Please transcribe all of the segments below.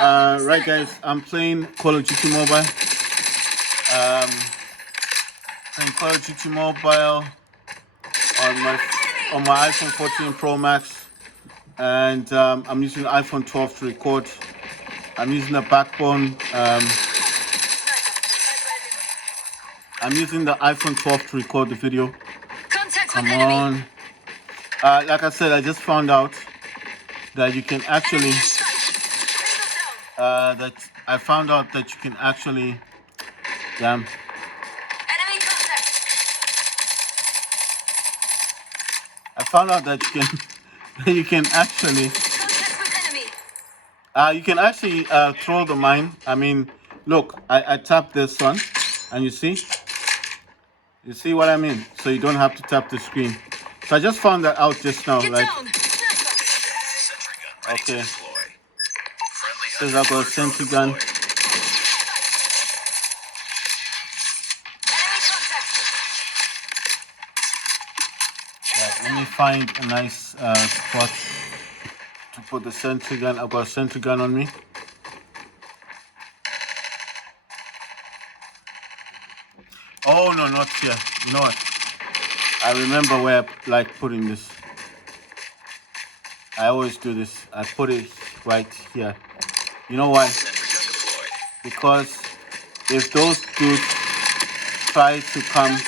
Right, guys, I'm playing Call of Duty Mobile. Playing Call of Duty Mobile on my iPhone 14 Pro Max, and I'm using the iPhone 12 to record. I'm using the backbone. I'm using the iPhone 12 to record the video. Come on. Like I said, I just found out that you can actually. That I found out that you can actually. Damn. I found out that you can actually throw the mine. I mean, look, I tapped this one, and you see what I mean. So you don't have to tap the screen. So I just found that out just now. Like, okay, says I got a sentry gun. Right, let me find a nice spot to put the sentry gun. I've got a sentry gun on me. Oh no, not here. You know what? I remember where I like putting this. I always do this. I put it right here. You know why? Because if those dudes try to come.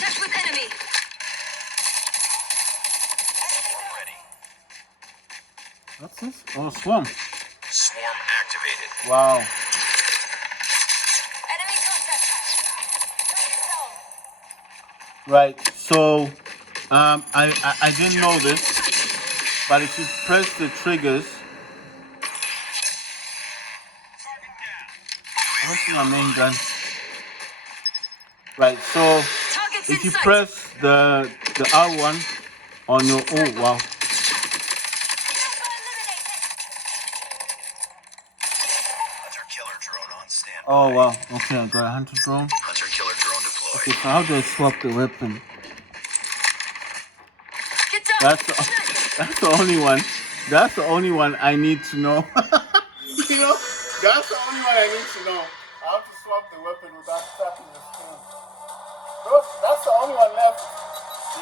What's this? Oh, swarm. Swarm activated. Wow. Enemy contact. Right. So, I didn't know this, but if you press the triggers, what's my main gun? Right. So, if you press the R1 on your wow. Oh wow, okay, I got a hunter drone. Hunter killer drone deployed. Okay, so how do I swap the weapon? That's the only one. That's the only one I need to know. You know, that's the only one I need to know. How to swap the weapon without tapping the screen. That's the only one left.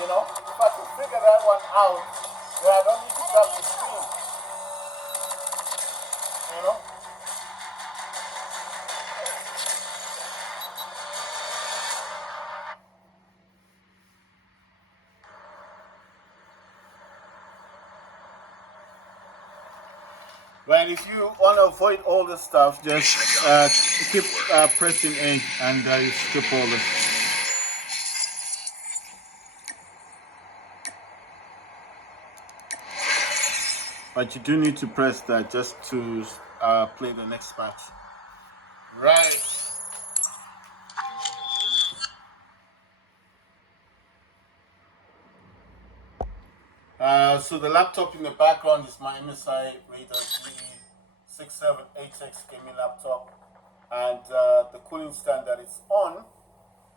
You know, if I can figure that one out, then I don't need to tap the screen. You know? Right, if you want to avoid all this stuff, just keep pressing A and you skip all this. But you do need to press that just to play the next match. Right. So the laptop in the background is my MSI Raider 6786 gaming laptop, and the cooling stand that it's on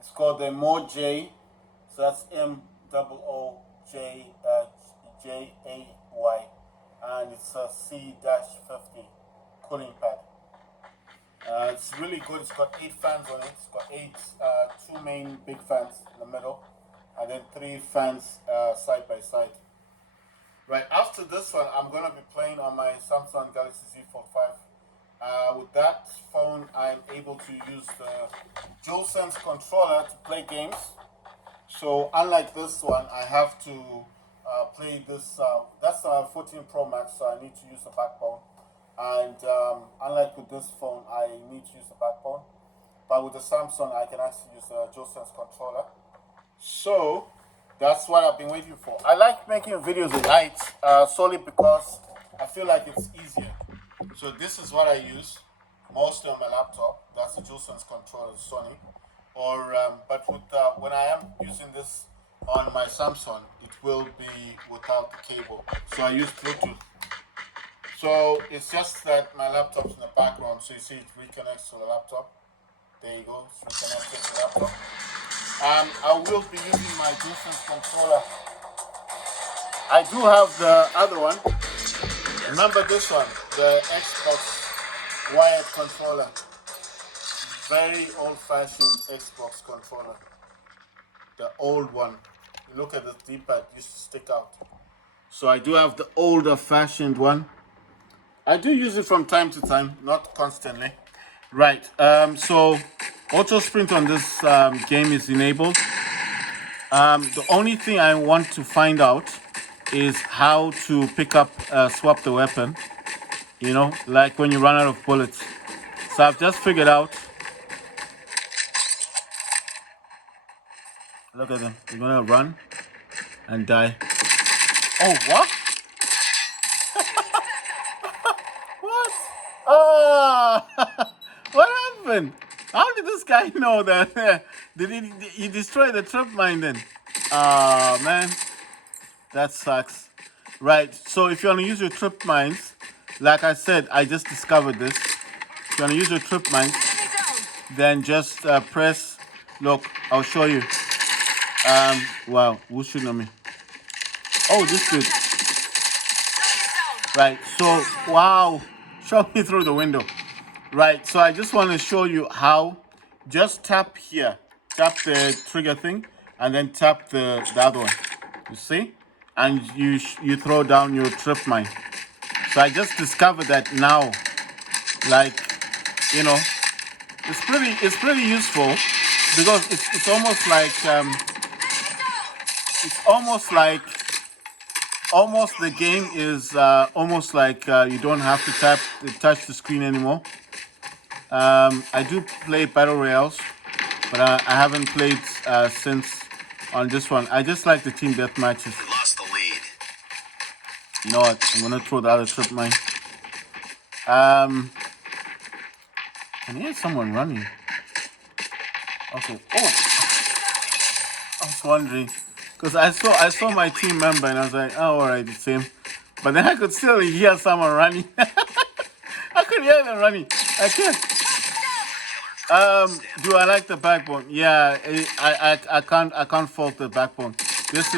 is called the MoJ. So that's MOOJAY, and it's a C-50 cooling pad. It's really good. It's got 8 fans on it. It's got 2 main big fans in the middle, and then 3 fans side by side. Right, after this one, I'm going to be playing on my Samsung Galaxy Z Fold 5. With that phone, I'm able to use the DualSense controller to play games. So unlike this one, I have to play this, that's a 14 Pro Max, so I need to use the backbone. And unlike with this phone, I need to use the backbone. But with the Samsung, I can actually use the DualSense controller. So that's what I've been waiting for. I like making videos at night solely because I feel like it's easier. So this is what I use mostly on my laptop. That's the DualSense controller, Sony. Or but with when I am using this on my Samsung, it will be without the cable. So I use Bluetooth. So it's just that my laptop's in the background. So you see it reconnects to the laptop. There you go. It's reconnected to the laptop. I will be using my DualSense controller. I do have the other one. Remember this one, the Xbox wired controller. Very old-fashioned Xbox controller. The old one. You look at the D-pad, used to stick out. So I do have the older-fashioned one. I do use it from time to time, not constantly. Right. So auto sprint on this game is enabled. The only thing I want to find out is how to pick up, swap the weapon. You know, like when you run out of bullets. So I've just figured out. Look at them. They're gonna run and die. Oh, what? What? Oh, what happened? How did this guy know that? Did he destroy the trip mine then? Ah, man, that sucks. Right. So if you want to use your trip mines, like I said, I just discovered this. If you want to use your trip mines, then just press. Look, I'll show you. Wow, who's shooting on me? Oh, this dude. Right. So, wow, show me through the window. Right, so I just want to show you how. Just tap here, tap the trigger thing, and then tap the other one. You see, and you throw down your trip mine. So I just discovered that now. Like, you know, it's pretty useful because it's almost like almost the game is almost like you don't have to touch the screen anymore. I do play battle royales, but I haven't played since on this one. I just like the team death matches. We lost the lead. You know what? I'm gonna throw the other trip mine. I hear someone running. Okay. Oh, I was wondering because I saw my team member and I was like, oh, all right, it's him. But then I could still hear someone running. I could hear them running. I can't. Do I like the backbone? Yeah, I can't fault the backbone. This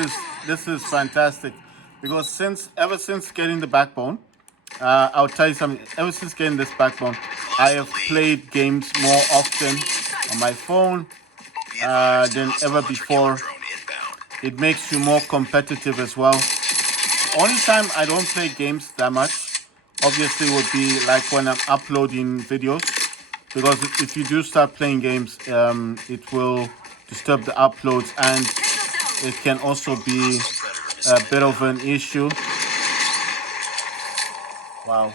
is fantastic because ever since getting the backbone, I'll tell you something. Ever since getting this backbone, I have played games more often on my phone than ever before. It makes you more competitive as well. Only time I don't play games that much, obviously, would be like when I'm uploading videos. Because if you do start playing games, it will disturb the uploads and it can also be a bit of an issue. Wow.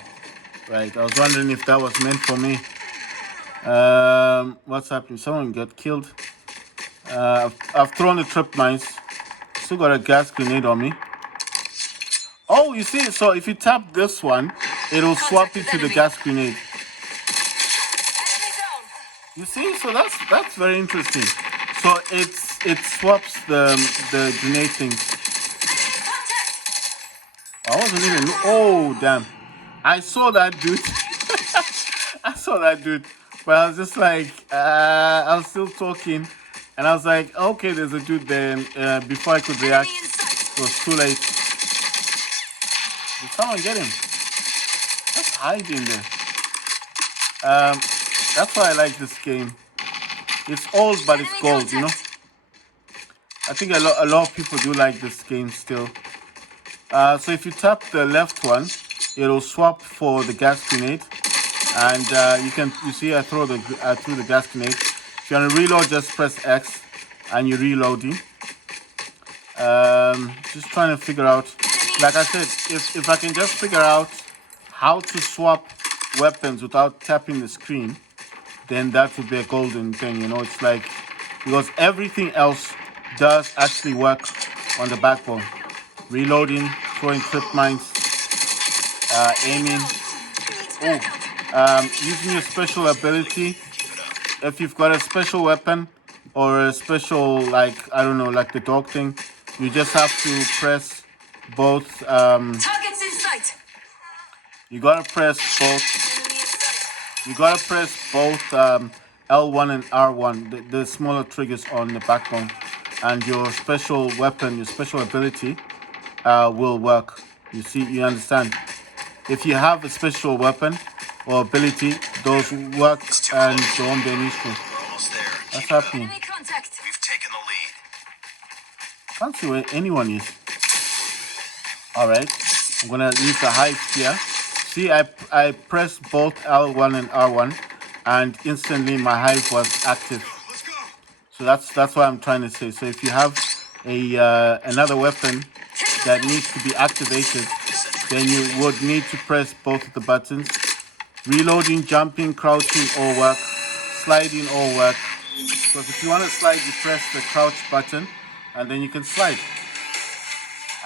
Right. I was wondering if that was meant for me. What's happening? Someone got killed. I've thrown the trip mines. Still got a gas grenade on me. Oh, you see, so if you tap this one, it'll swap you to the gas grenade. You see, so that's very interesting. So it swaps the grenade thing. I wasn't even. Oh damn! I saw that dude. I saw that dude, but I was just like, I was still talking, and I was like, okay, there's a dude there. And, before I could react, it was too late. Did someone get him? Just hiding there. That's why I like this game. It's old, but it's gold, you know. I think a lot of people do like this game still. So if you tap the left one, it'll swap for the gas grenade, and you see I threw the gas grenade. If you want to reload, just press X, and you're reloading. Just trying to figure out, like I said, if I can just figure out how to swap weapons without tapping the screen, then that would be a golden thing, you know. It's like, because everything else does actually work on the backbone. Reloading, throwing trip mines, aiming. Using your special ability. If you've got a special weapon or a special, like, I don't know, like the dog thing, you just have to press both. Targets in sight. You gotta press both. You gotta press both L1 and R1, the smaller triggers on the backbone, and your special weapon, your special ability will work. You see, you understand. If you have a special weapon or ability, those work and there won't be an issue. We're almost there. That's Keep it up. happening. Enemy contact. We've taken the lead. Can't see where anyone is. Alright, I'm gonna leave the hive here. See, I pressed both L1 and R1 and instantly my hive was active. Let's go. So that's what I'm trying to say. So if you have a another weapon that needs to be activated, then you would need to press both of the buttons. Reloading, jumping, crouching all work. Sliding all work. Because if you want to slide, you press the crouch button and then you can slide.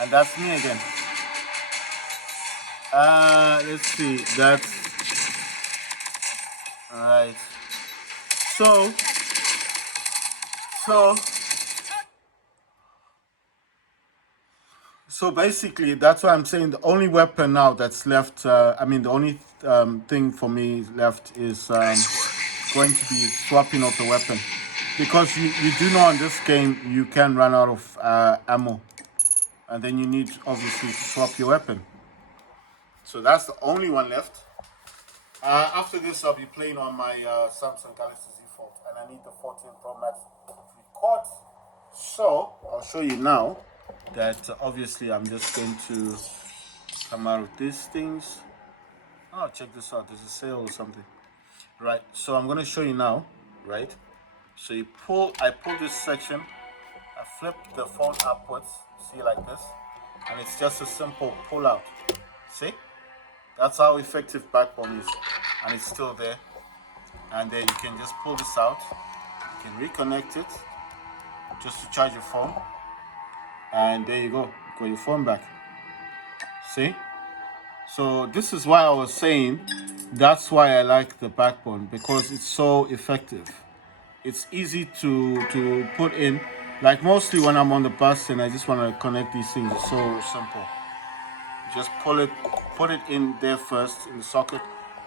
And that's me again. Let's see. That's alright. So basically, that's what I'm saying. The only weapon now that's left, the only thing for me left is going to be swapping of the weapon. Because you do know in this game you can run out of ammo. And then you need, obviously, to swap your weapon. So that's the only one left. After this, I'll be playing on my Samsung Galaxy Z Fold. And I need the 14 Pro Max to record. So, I'll show you now that obviously I'm just going to come out of these things. Oh, check this out. There's a sale or something. Right, so I'm going to show you now, right? So I pull this section, I flip the phone upwards, see, like this, and it's just a simple pull out. See? That's how effective backbone is, and it's still there. And then you can just pull this out, you can reconnect it, just to charge your phone, and there you go, you got your phone back. See? So this is why I was saying that's why I like the backbone, because it's so effective. It's easy to put in. Like mostly when I'm on the bus and I just want to connect these things, it's so simple. Just put it in there first in the socket,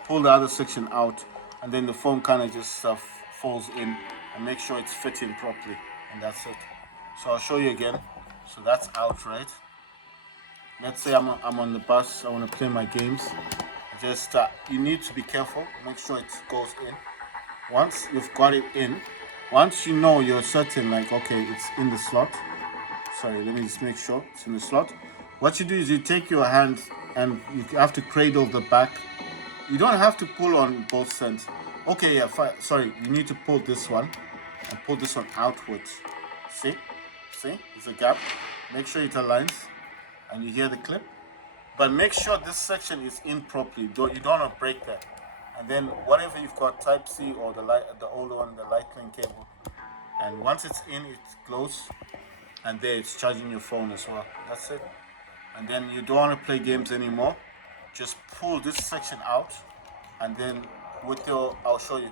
pull the other section out, and then the phone kind of just falls in, and make sure it's fitting properly, and that's it. So I'll show you again. So that's out, right? Let's say I'm on the bus, I want to play my games. Just you need to be careful, make sure it goes in. Once you've got it in, once you know you're certain, like, okay, it's in the slot. Sorry, let me just make sure it's in the slot. What you do is you take your hand and you have to cradle the back. You don't have to pull on both ends. Okay, yeah, fine. Sorry, you need to pull this one and pull this one outwards. See? There's a gap. Make sure it aligns and you hear the clip. But make sure this section is in properly. You don't want to break that. And then whatever you've got, Type C or the older one, the Lightning cable. And once it's in, it glows. And there it's charging your phone as well. That's it. And then you don't want to play games anymore. Just pull this section out. And then I'll show you.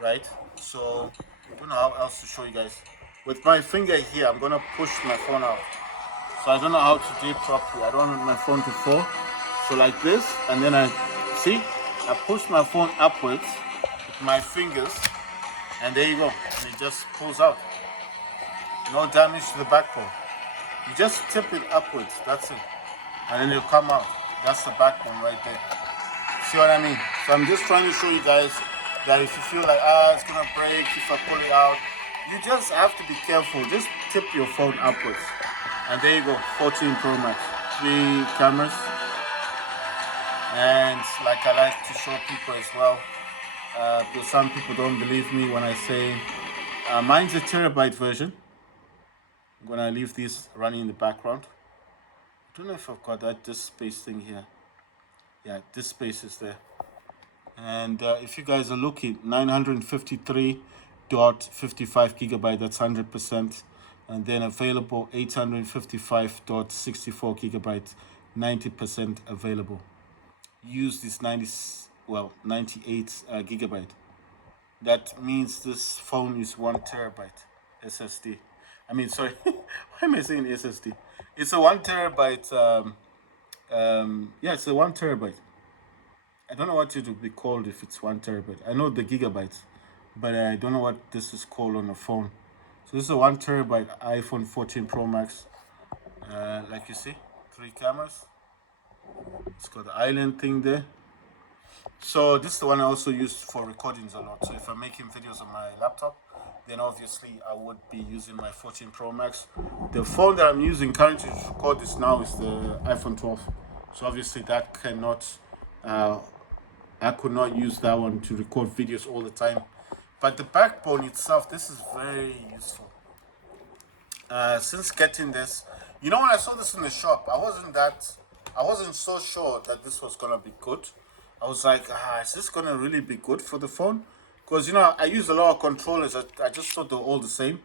Right? So, I don't know how else to show you guys. With my finger here, I'm going to push my phone out. So I don't know how to do it properly. I don't want my phone to fall. So like this, and then I push my phone upwards with my fingers, and there you go. And it just pulls out. No damage to the backbone. You just tip it upwards, that's it. And then it'll come out. That's the backbone right there. See what I mean? So I'm just trying to show you guys that if you feel like, it's gonna break if I pull it out, you just have to be careful. Just tip your phone upwards. And there you go, 14 Pro Max, 3 cameras. And like I like to show people as well, because some people don't believe me when I say, mine's a terabyte version. I'm gonna leave these running in the background. I don't know if I've got this space thing here. Yeah, this space is there. And if you guys are looking, 953.55 gigabyte, that's 100%. And then available 855.64 gigabytes, 90% available. Use this 98 gigabyte. That means this phone is 1 terabyte SSD. I mean, sorry, why am I saying SSD? It's a 1 terabyte. Yeah, it's a 1 terabyte. I don't know what it would be called if it's 1 terabyte. I know the gigabytes, but I don't know what this is called on a phone. So this is a 1 terabyte iPhone 14 Pro Max. Like you see, 3 cameras. It's got the island thing there. So this is the one I also use for recordings a lot. So if I'm making videos on my laptop, then obviously I would be using my 14 Pro Max. The phone that I'm using currently to record this now is the iPhone 12. So obviously that cannot, I could not use that one to record videos all the time. But the backbone itself, this is very useful. Since getting this, you know, when I saw this in the shop, I wasn't so sure that this was gonna be good. I was like, is this gonna really be good for the phone? Because you know, I use a lot of controllers. I just thought they were all the same.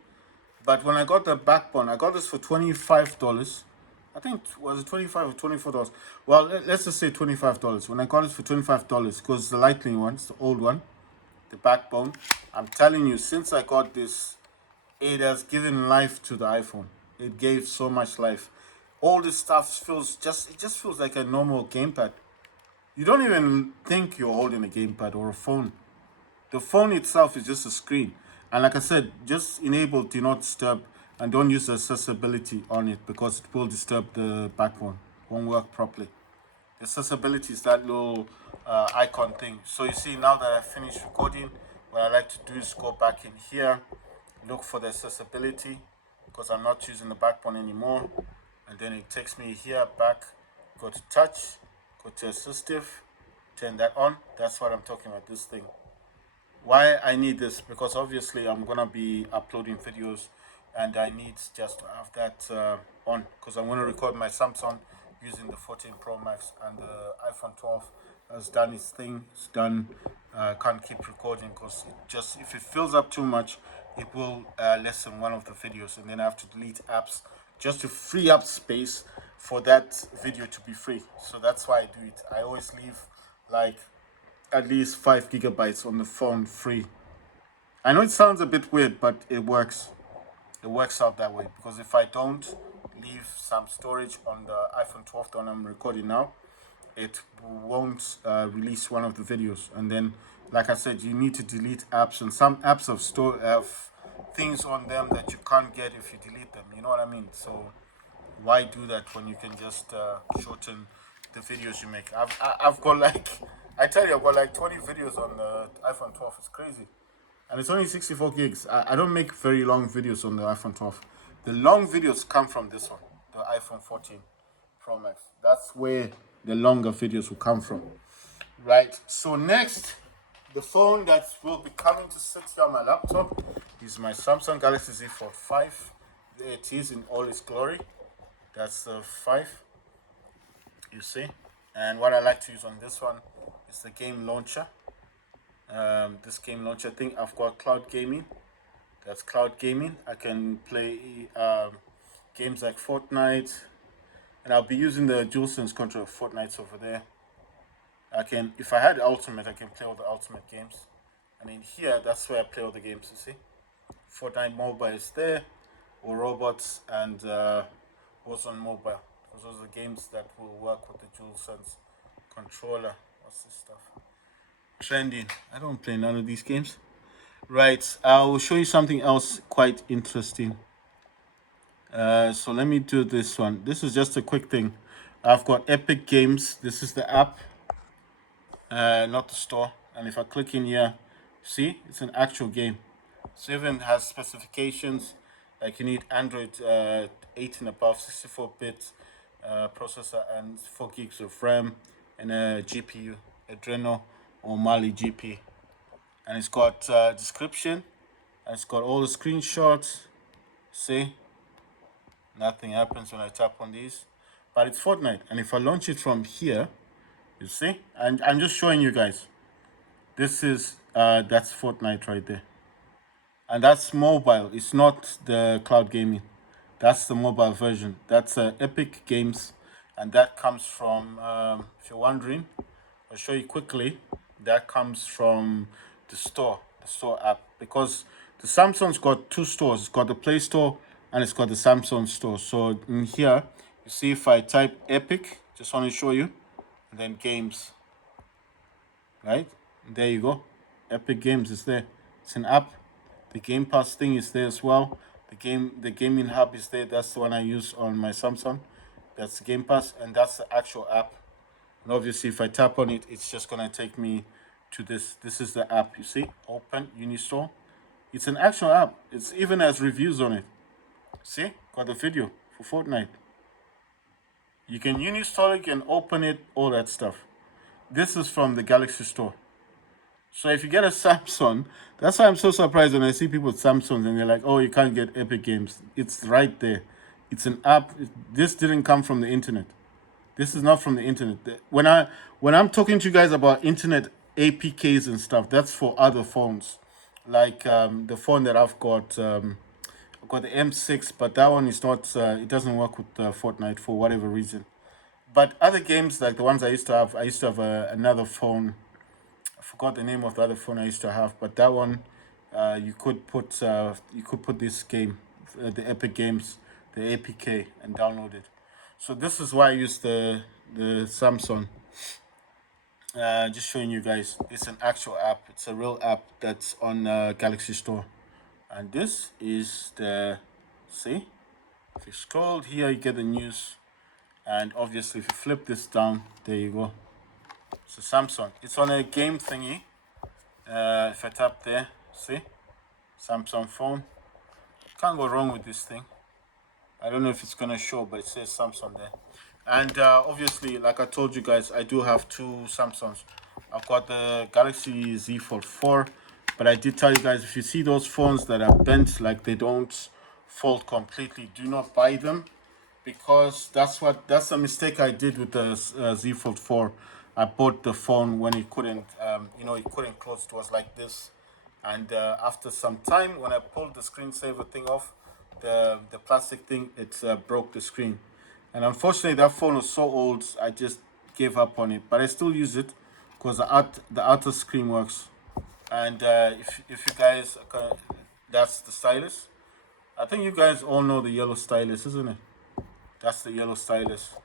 But when I got the backbone, I got this for $25. I think was it $25 or $24. Well, let's just say $25. When I got it for $25, because the Lightning one, it's the old one, the backbone. I'm telling you, since I got this, it has given life to the iPhone. It gave so much life. All this stuff it just feels like a normal gamepad. You don't even think you're holding a gamepad or a phone. The phone itself is just a screen. And like I said, just enable do not disturb and don't use accessibility on it because it will disturb the backbone. It won't work properly. Accessibility is that little icon thing. So you see, now that I finished recording, what I like to do is go back in here, look for the accessibility because I'm not using the backbone anymore. And then it takes me here back, go to touch, go to assistive, turn that on. That's what I'm talking about, this thing. Why I need this, because obviously I'm gonna be uploading videos and I need just to have that on because I'm gonna record my Samsung using the 14 Pro Max, and the iPhone 12 has done its thing. It's done. Can't keep recording because it just, if it fills up too much, it will lessen one of the videos, and then I have to delete apps just to free up space for that video to be free. So that's why I do it. I always leave like at least 5 gigabytes on the phone free. I know it sounds a bit weird, but it works. It works out that way because if I don't leave some storage on the iPhone 12 that I'm recording now, it won't release one of the videos. And then, like I said, you need to delete apps, and some apps have things on them that you can't get if you delete them. You know what I mean? So why do that when you can just shorten the videos you make? I've got like, I tell you, I've got like 20 videos on the iPhone 12. It's crazy. And it's only 64 gigs. I don't make very long videos on the iPhone 12. The long videos come from this one, the iPhone 14 Pro Max. That's where the longer videos will come from. Right. So next, the phone that will be coming to sit here on my laptop is my Samsung Galaxy Z Fold 5. There it is in all its glory. That's the 5, you see. And what I like to use on this one is the game launcher. This game launcher thing, I've got cloud gaming. That's cloud gaming. I can play games like Fortnite, and I'll be using the DualSense controller. Fortnite's over there. I can, if I had Ultimate, I can play all the Ultimate games. And in here, that's where I play all the games. You see, Fortnite Mobile is there, or robots, and Warzone Mobile. Those are the games that will work with the DualSense controller. What's this stuff? Trending. I don't play none of these games. Right, I will show you something else quite interesting. So let me do this one. This is just a quick thing. I've got Epic Games. This is the app, not the store. And if I click in here, see, it's an actual game. So even has specifications like you need Android 8 and above, 64-bit processor, and 4 gigs of RAM, and a GPU, Adreno or Mali GP. And it's got description, and it's got all the screenshots. See, nothing happens when I tap on these, but it's Fortnite. And if I launch it from here, you see, and I'm just showing you guys, this is that's Fortnite right there, and that's mobile. It's not the cloud gaming. That's the mobile version. That's Epic Games, and that comes from, if you're wondering, I'll show you quickly. That comes from the store app, because the Samsung's got two stores. It's got the Play Store and it's got the Samsung store. So in here, you see, if I type Epic, just want to show you, and then games, right? There you go. Epic Games is there. It's an app. The Game Pass thing is there as well. The gaming hub is there. That's the one I use on my Samsung. That's the Game Pass, and that's the actual app. And obviously, if I tap on it, it's just gonna take me to this. This is the app. You see, open Unistore. It's an actual app. It's even has reviews on it. See, got the video for Fortnite. You can uninstall it, you can open it, all that stuff. This is from the Galaxy Store. So if you get a Samsung, that's why I'm so surprised when I see people with Samsungs and they're like, "Oh, you can't get Epic Games." It's right there. It's an app. This didn't come from the internet. This is not from the internet. When I'm talking to you guys about internet APKs and stuff, that's for other phones, like the phone that I've got. I've got the M6, but that one is not. It doesn't work with Fortnite for whatever reason. But other games like the ones I used to have another phone. I forgot the name of the other phone I used to have, but that one, you could put this game, the Epic Games, the APK, and download it. So this is why I use the Samsung. Just showing you guys, it's an actual app. It's a real app that's on Galaxy Store, and this is the see. If you scroll here, you get the news, and obviously, if you flip this down, there you go. It's a Samsung. It's on a game thingy. If I tap there, see, Samsung phone. Can't go wrong with this thing. I don't know if it's gonna show, but it says Samsung there. And obviously, like I told you guys, I do have two Samsungs. I've got the Galaxy Z Fold 4, but I did tell you guys, if you see those phones that are bent, like they don't fold completely, do not buy them, because that's a mistake I did with the Z Fold 4. I bought the phone when it couldn't, it couldn't close. It was like this, and after some time, when I pulled the screensaver thing off, the plastic thing, it broke the screen. And unfortunately, that phone was so old, I just gave up on it. But I still use it because the outer screen works. And if you guys, that's the stylus. I think you guys all know the yellow stylus, isn't it? That's the yellow stylus.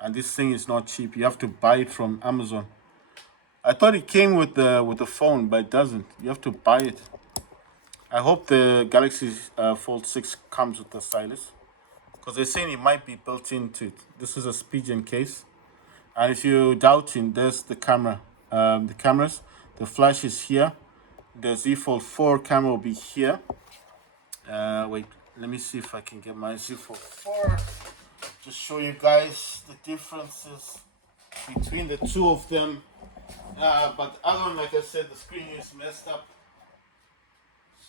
And this thing is not cheap. You have to buy it from Amazon. I thought it came with the phone, but it doesn't. You have to buy it. I hope the Galaxy Fold 6 comes with the stylus, because they're saying it might be built into it. This is a Spigen case. And if you're doubting, there's the camera. The cameras. The flash is here. The Z Fold 4 camera will be here. Wait, let me see if I can get my Z Fold 4. Just show you guys the differences between the two of them. But other one, like I said, the screen is messed up.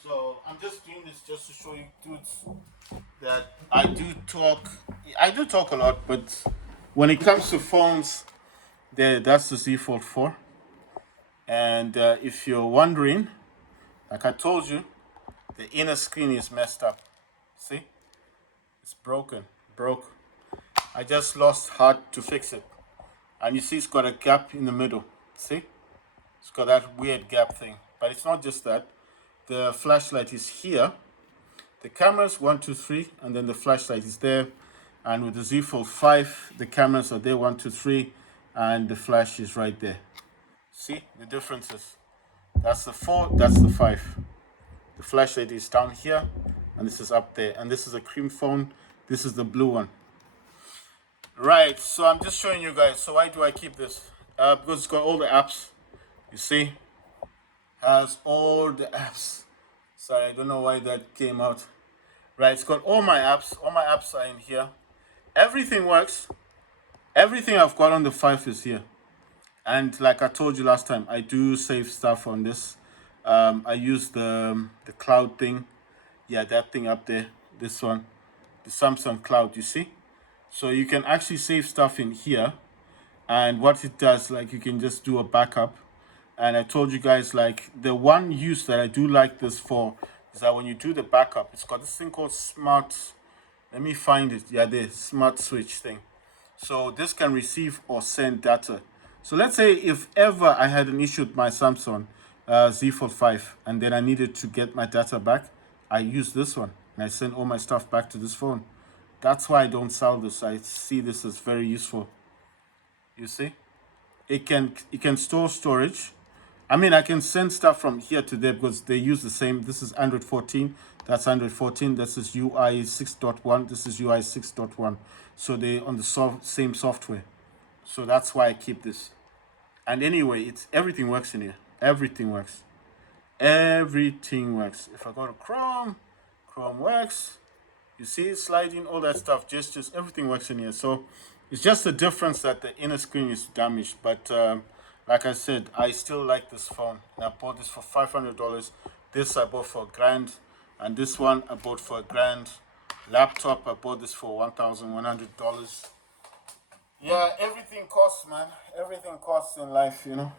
So I'm just doing this just to show you dudes that I do talk a lot, but when it comes to phones, that's the Z Fold 4. And if you're wondering, like I told you, the inner screen is messed up. See? It's broke. I just lost hard to fix it. And you see it's got a gap in the middle. See? It's got that weird gap thing. But it's not just that. The flashlight is here. The cameras 1, 2, 3, and then the flashlight is there. And with the Z Fold 5, the cameras are there 1, 2, 3, and the flash is right there. See the differences? That's the 4, that's the 5. The flashlight is down here, and this is up there. And this is a cream phone. This is the blue one. Right, so I'm just showing you guys. So why do I keep this? Because it's got all the apps. You see? Has all the apps. Sorry, I don't know why that came out. Right, it's got all my apps. All my apps are in here. Everything works. Everything I've got on the 5 is here. And like I told you last time, I do save stuff on this. I use the cloud thing. Yeah, that thing up there. This one. The Samsung Cloud, you see? So you can actually save stuff in here. And what it does, like, you can just do a backup. And I told you guys, like, the one use that I do like this for is that when you do the backup, it's got this thing called smart. Let me find it. Yeah, the smart switch thing. So this can receive or send data. So let's say if ever I had an issue with my Samsung Z Fold 5 and then I needed to get my data back, I use this one and I send all my stuff back to this phone. That's why I don't sell this. I see this as very useful. You see? It can store storage. I mean, I can send stuff from here to there because they use the same. This is Android 14. That's Android 14. This is UI 6.1. This is UI 6.1. So they on the same software. So that's why I keep this. And anyway, it's everything works in here. Everything works. Everything works. If I go to Chrome, Chrome works. You see it sliding, all that stuff, just everything works in here. So it's just the difference that the inner screen is damaged. But like I said, I still like this phone. And I bought this for $500. This I bought for $1,000, and this one I bought for $1,000. Laptop I bought this for $1,100. Yeah, everything costs, man. Everything costs in life, you know.